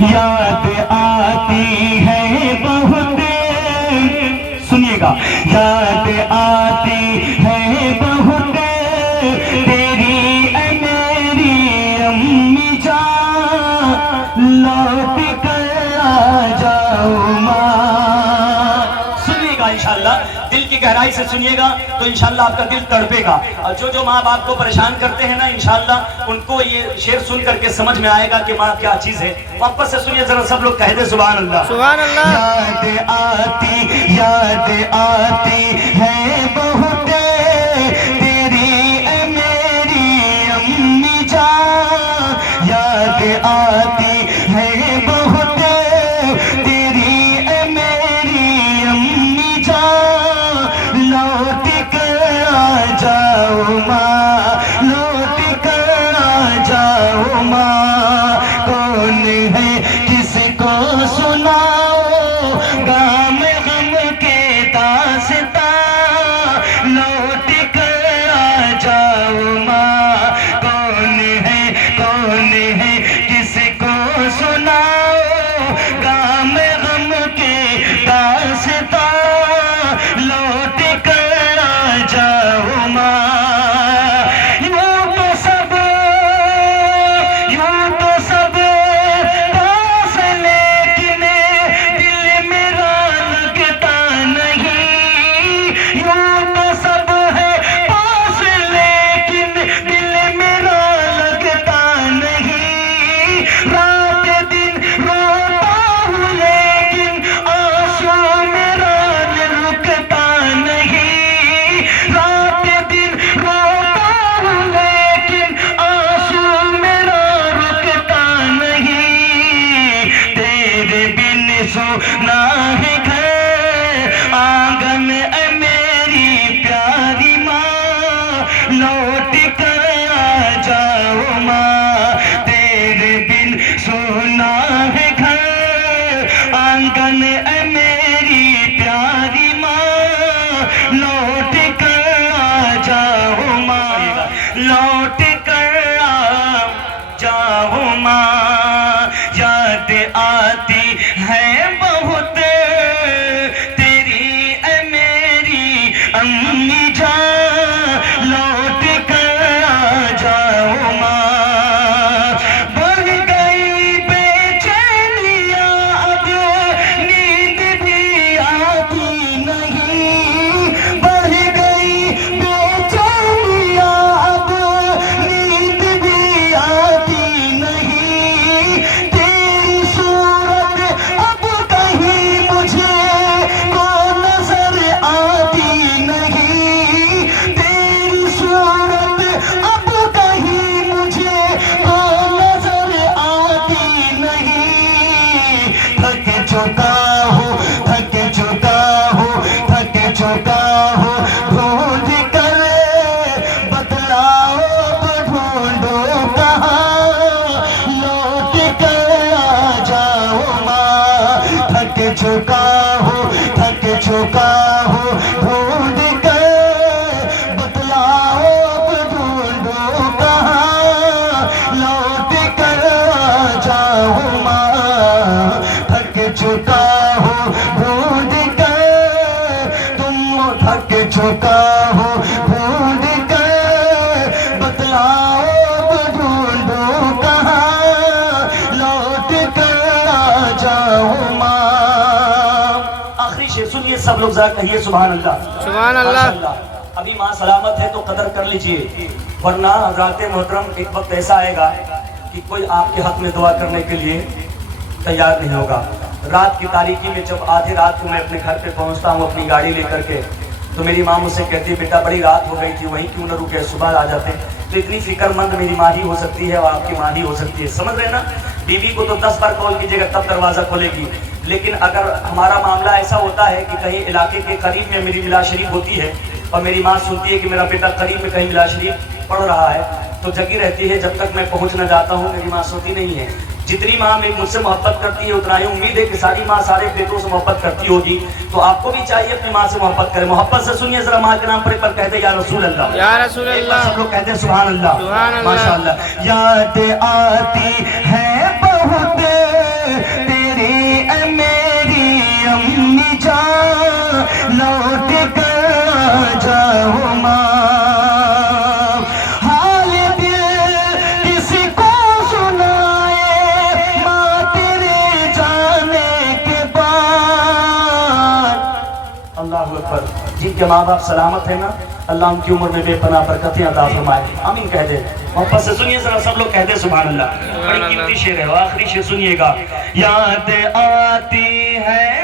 याद आती है बहुत, सुनिएगा, याद आती है बहुत तेरी मेरी अम्मी जान, लौट कर आ जाओ माँ। सुनिएगा इंशाल्लाह, दिल की गहराई से सुनिएगा तो इंशाल्लाह आपका दिल तड़पेगा। और जो माँ बाप को परेशान करते हैं ना, इंशाल्लाह उनको ये शेर सुन करके समझ में आएगा कि माँ क्या चीज है। वापस से सुनिए जरा, सब लोग कह दे सुभान अल्लाह। सुभान अल्लाह। याद आती है बहुत तेरी मेरी अम्मी जान, याद आती है बहुत तेरी मेरी अम्मी जान, लौट कर आ जाओ माँ, लौट कर आ जाओ माँ। कौन है किसको सुनाओ गाम गम के दास्तां, लौट कर आ जाओ माँ। कौन है किसको सुनाओ गाम गम के दास्तां, लौट कर आ जाओ माँ। यूं तो सब पास, लेकिन दिल मेरा लगता नहीं। यूं तो सब है पास, लेकिन दिल मेरा लगता नहीं। रात दिन रोता हूँ लेकिन आंसू मेरा रुकता नहीं। रात दिन रोता हूँ लेकिन आंसू मेरा रुकता नहीं। तेरे बिन सोना है घर आंगन मेरी प्यारी माँ, लौट कर आ जाओ माँ। तेरे बिन सोना है घर आंगन मेरी प्यारी माँ, लौट कर आ जाओ माँ, लौट कर आ जाओ माँ। याद आती है बहुत तेरी मेरी अम्मी जान, लौट कर आ जाओ माँ। बढ़ गई बेचैनियाँ अब नींद भी आती नहीं। बढ़ गई बेचैनियाँ अब नींद भी आती नहीं। तेरी सूरत अब कहीं मुझे को नजर आती नहीं। तेरी सूरत अब कहीं मुझे को नजर आती नहीं। थक चुका हूँ, थक चुका हूँ, थक चुका हूँ ढूंढ कर, बतलाओ तो ढूंढो कहाँ, लौट कर आ जाओ माँ। थक चुका हूँ, थक चुका हूँ ढूंढ कर, बतलाओ तो ढूंढो कहाँ, लौट कर आ जाओ माँ। थक चुका हूँ ढूंढ कर, तुम थक चुका हूँ ढूंढ कर, बतलाओ तो ढूंढो कहाँ, लौट कर आ जाओ माँ। आखिरी शेर सुनिए सब लोग, जरा कहिए सुभान अल्लाह। सुभान अल्लाह। माशाअल्लाह। अभी माँ सलामत है तो कदर कर लीजिए, वरना हज़रात मोहतरम एक वक्त ऐसा आएगा कि कोई आपके हक में दुआ करने के लिए तैयार नहीं होगा। रात की तारीकी में जब आधी रात को मैं अपने घर पे पहुंचता हूँ अपनी गाड़ी लेकर के, तो मेरी माँ मुझसे कहती है बेटा बड़ी रात हो गई थी, वहीं क्यों न रुके, सुबह आ जाते। तो इतनी फिक्रमंद मेरी माँ ही हो सकती है और आपकी माँ ही हो सकती है, समझ रहे ना। बीवी को तो 10 बार कॉल कीजिएगा तब दरवाज़ा खोलेगी, लेकिन अगर हमारा मामला ऐसा होता है कि कहीं इलाके के करीब में मेरी मिलाद शरीफ होती है और मेरी माँ सुनती है कि मेरा बेटा करीब में कहीं मिलाद शरीफ पढ़ रहा है, तो जगी रहती है। जब तक मैं पहुँच न जाता हूँ मेरी माँ सोती नहीं है। जितनी माँ मुझसे मोहब्बत करती है उतना ही उम्मीद है कि सारी माँ सारे बेटों से मोहब्बत करती होगी, तो आपको भी चाहिए अपनी माँ से मोहब्बत करें। मोहब्बत से सुनिए जरा, माँ के नाम पर एक बार कहते या रसूल अल्लाह, या रसूल अल्लाह। सब लोग कहते हैं सुभान अल्लाह, सुभान अल्लाह। माशाअल्लाह। याद आती है बहुत जिनके माँ बाप सलामत है ना, अल्लाह उनकी उम्र में बेपनाह बरकतें अता फरमाए, आमीन कह दे। मोहब्बत से सुनिए जरा, सब लोग कह दे सुभान अल्लाह। बड़ी कीमती शेर है, आखिरी शेर सुनिएगा। याद आती है